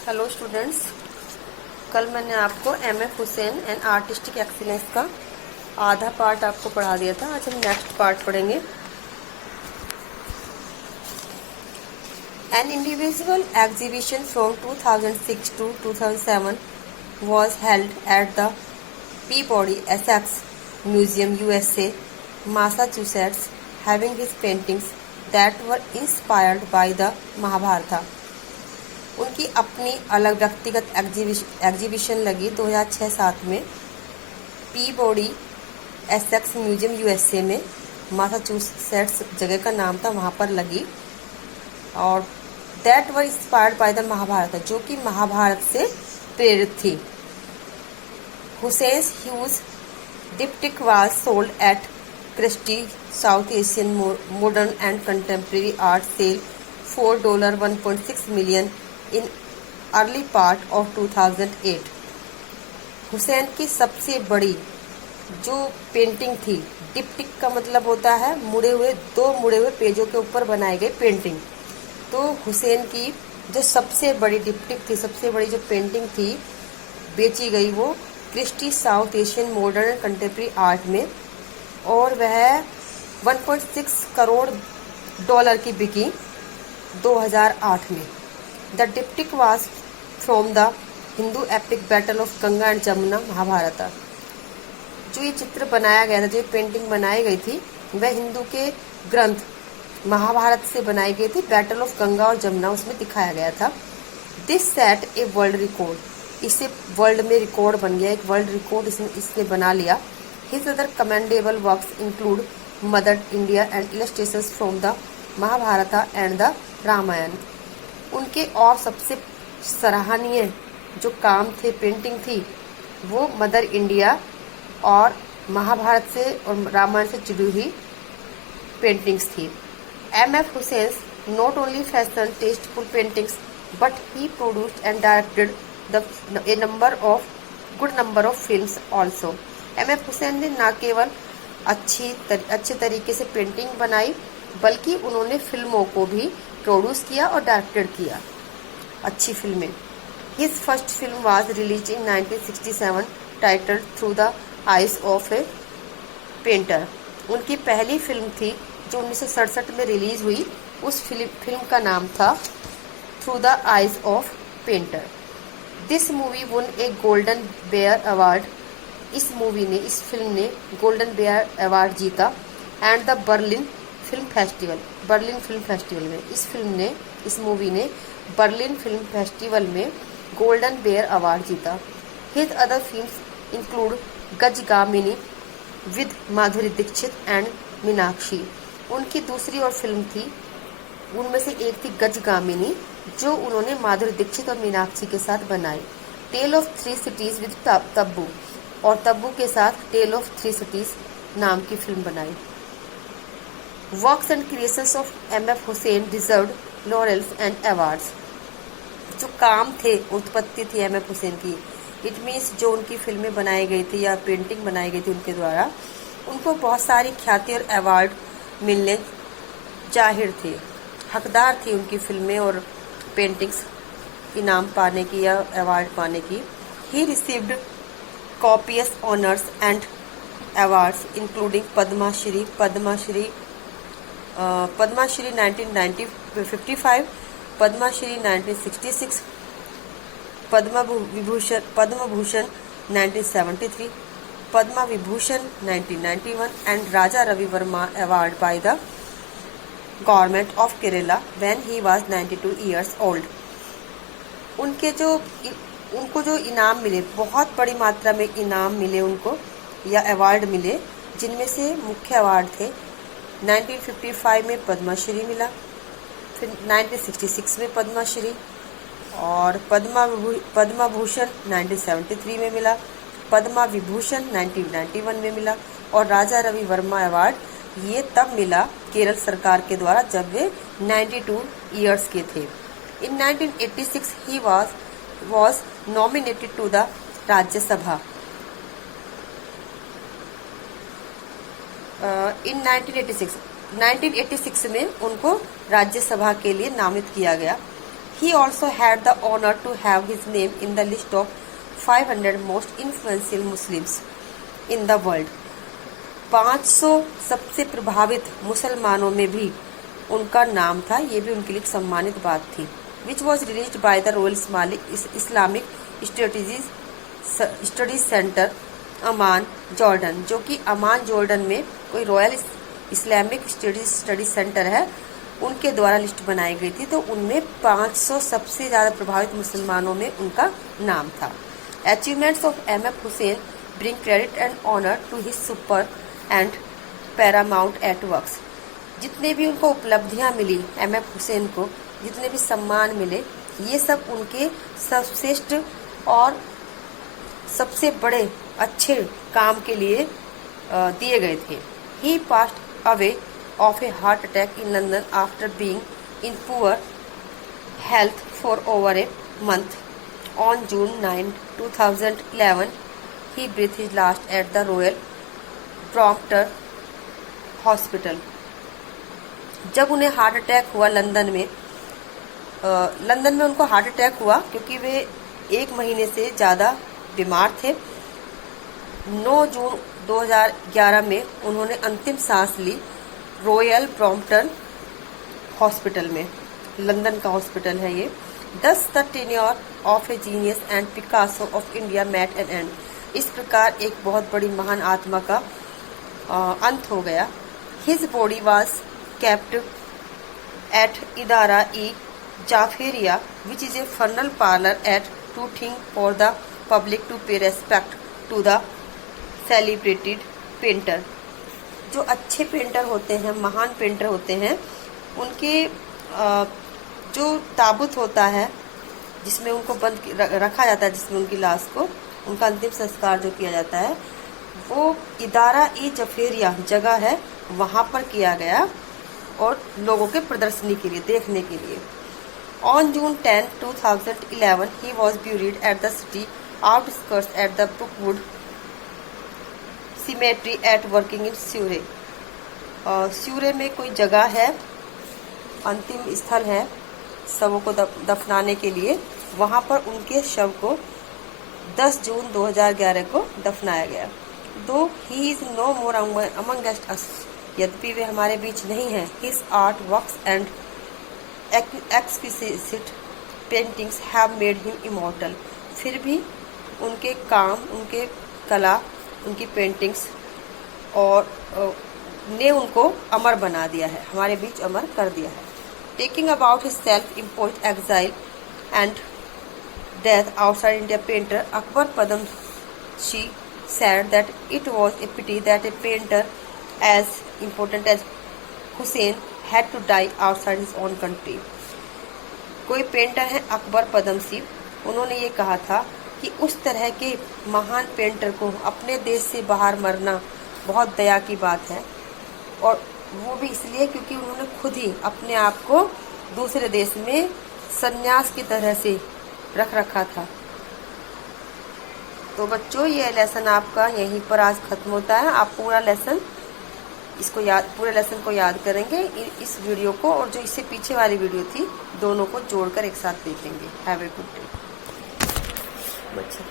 Hello students, कल मैंने आपको MF. Hussain and artistic excellence का आधा पार्ट आपको पढ़ा दिया था। आज हम नेक्स्ट पार्ट पढ़ेंगे। An individual exhibition from 2006 to 2007 was held at the Peabody Essex Museum, USA, Massachusetts, having his paintings that were inspired by the Mahabharata. उनकी अपनी अलग व्यक्तिगत एग्जीबिशन लगी 2006-7 में पीबॉडी एसेक्स म्यूजियम यूएसए में, मासाचुसेट्स जगह का नाम था, वहाँ पर लगी। और that were inspired by the Mahabharata, जो कि महाभारत से प्रेरित थी। Husain's huge diptych was sold at Christie South Asian modern and contemporary art sale $4 $1.6 million in early part of 2008। Husain की सबसे बड़ी जो पेंटिंग थी, डिप्टिक का मतलब होता है दो मुड़े हुए पेजों के ऊपर बनाए गए पेंटिंग। तो हुसैन की जो सबसे बड़ी डिप्टिक थी, सबसे बड़ी जो पेंटिंग थी, बेची गई वो Christie South Asian modern and contemporary art में, और वह 1.6 करोड़ डॉलर की बिकी 2008 में। The diptych was from the Hindu epic battle of Ganga and Jamuna Mahabharata. जो ये चित्र बनाया गया था, जो पेंटिंग बनाई गई थी, वह हिंदू के ग्रंथ महाभारत से बनाई गई थी। बैटल ऑफ गंगा और जमुना उसमें दिखाया गया था। This set a world record, इसे वर्ल्ड में रिकॉर्ड बन गया, एक वर्ल्ड रिकॉर्ड इसने बना लिया। His other commendable works include Mother India and illustrations from the Mahabharata and the Ramayana. उनके और सबसे सराहनीय जो काम थे, पेंटिंग थी, वो मदर इंडिया और महाभारत से और रामायण से जुड़ी हुई पेंटिंग्स थी। MF. Hussain not only fashion tasteful paintings but he produced and directed a good number of films also. MF. Hussain ने न केवल अच्छे तरीके से पेंटिंग बनाई, बल्कि उन्होंने फिल्मों को भी प्रोड्यूस किया और डायरेक्टेड किया, अच्छी फिल्में। His first film was release in 1967 titled through the eyes of A painter. उनकी पहली फिल्म थी जो 1967 में रिलीज हुई, उस फिल्म का नाम था through the eyes of painter. This movie won a Golden Bear award. इस फिल्म ने गोल्डन बेयर अवार्ड जीता and the Berlin film festival में इस मूवी ने बर्लिन फिल्म फेस्टिवल में गोल्डन बेयर अवार्ड जीता। His other films include Gajagamini with Madhuri Dixit and Meenaxi. उनकी दूसरी और फिल्म थी, उनमें से एक थी गजगामिनी, जो उन्होंने माधुरी दीक्षित और मीनाक्षी के साथ बनाई। Tale of 3 cities with Tabu, और तब्बू के साथ टेल ऑफ 3 सिटीज नाम की फिल्म बनाई। Works and creations of M F. Hussain deserved laurels and awards. जो काम थे, उत्पत्ति थी एम.एफ. हुसैन की, इट मीन्स जो उनकी फिल्में बनाई गई थी या पेंटिंग बनाई गई थी उनके द्वारा, उनको बहुत सारी ख्याति और अवार्ड मिलने जाहिर थे, हकदार थी उनकी फिल्में और पेंटिंग्स इनाम पाने की या अवार्ड पाने की। He received copious honours and awards including Padmashri 1955, Padmashri 1966, Padma Bhushan 1973, Padma Vibhushan 1991 and Raja Ravi Varma award by the government of Kerala when he was 92 years old. उनको जो इनाम मिले, बहुत बड़ी मात्रा में इनाम मिले उनको या अवार्ड मिले, जिनमें से मुख्य अवार्ड थे 1955 में पद्मश्री मिला, फिर 1966 में पद्मश्री, और पद्मा भूषण 1973 में मिला, पद्मा विभूषण 1991 में मिला, और राजा रवि वर्मा अवार्ड ये तब मिला केरल सरकार के द्वारा जब वे 92 इयर्स के थे। इन 1986 ही was nominated to the Rajya Sabha. इन 1986 में उनको राज्यसभा के लिए नामित किया गया। He also had the honor to have his name in the list of 500 most influential Muslims in the world. 500 सबसे प्रभावित मुसलमानों में भी उनका नाम था, ये भी उनके लिए सम्मानित बात थी. Which was released by the Royal Islamic studies centre Aman Jordan, जो कि अमान जॉर्डन में कोई रॉयल इस्लामिक स्टडीज सेंटर है, उनके द्वारा लिस्ट बनाई गई थी. तो उनमें 500 सबसे ज़्यादा प्रभावित मुसलमानों में उनका नाम था. Achievements of M F. Husain bring credit and honour to his super and paramount at works. जितने भी उनको उपलब्धियां मिली एम.एफ. हुसैन को, जितने भी सम्मान मिले, ये सब उनके सर्वश्रेष्ठ और सबसे बड़े अच्छे काम के लिए दिए गए थे. He passed away of a heart attack in London after being in poor health for over a month. On June 9, 2011 he breathe his last at the Royal Brompton hospital. जब उन्हें हार्ट अटैक हुआ London में उनको heart attack हुआ क्योंकि वे 1 महीने से ज़्यादा बीमार थे. 9 जून 2011 में उन्होंने अंतिम सांस ली रॉयल प्रॉम्प्टन हॉस्पिटल में. लंदन का हॉस्पिटल है ये. Thus the tenure of a genius and Picasso of India met an end. इस प्रकार एक बहुत बड़ी महान आत्मा का अंत हो गया. His body was kept at Idara-e-Jaferia, which is a funeral parlor at Tooting for the public to pay respect to the celebrated painter. जो अच्छे पेंटर होते हैं, महान पेंटर होते हैं, उनके जो ताबूत होता है जिसमें उनको बंद रखा जाता है, जिसमें उनकी लाश को, उनका अंतिम संस्कार जो किया जाता है, वो इदारा-ए-जफेरिया जगह है, वहाँ पर किया गया और लोगों के प्रदर्शनी के लिए, देखने के लिए. On June 10, 2011, he was buried at the city outskirts at the Brookwood Cemetery at working in Surrey. सूरे में कोई जगह है, अंतिम स्थल है शवों को दफनाने के लिए, वहाँ पर उनके शव को 10 जून 2011 को दफनाया गया. Though he is no more amongst us, यद्यपि वे हमारे बीच नहीं हैं, his art works and exquisite paintings have made him immortal. फिर भी उनके काम, उनके कला, उनकी पेंटिंग्स और ने उनको अमर बना दिया है, हमारे बीच अमर कर दिया है. Taking about his self-imposed exile and death outside India, painter Akbar Padamsee said that it was a pity that a painter as important as Hussain had to die outside his own country. कोई painter है अकबर पदमसी, उन्होंने ये कहा था कि उस तरह के महान पेंटर को अपने देश से बाहर मरना बहुत दया की बात है, और वो भी इसलिए क्योंकि उन्होंने खुद ही अपने आप को दूसरे देश में सन्यास की तरह से रख रखा था. तो बच्चों, ये लेसन आपका यहीं पर आज खत्म होता है. आप पूरा लेसन पूरे लेसन को याद करेंगे, इस वीडियो को और जो इससे पीछे वाली वीडियो थी, दोनों को जोड़कर एक साथ देखेंगे. Have a good day. बच्चे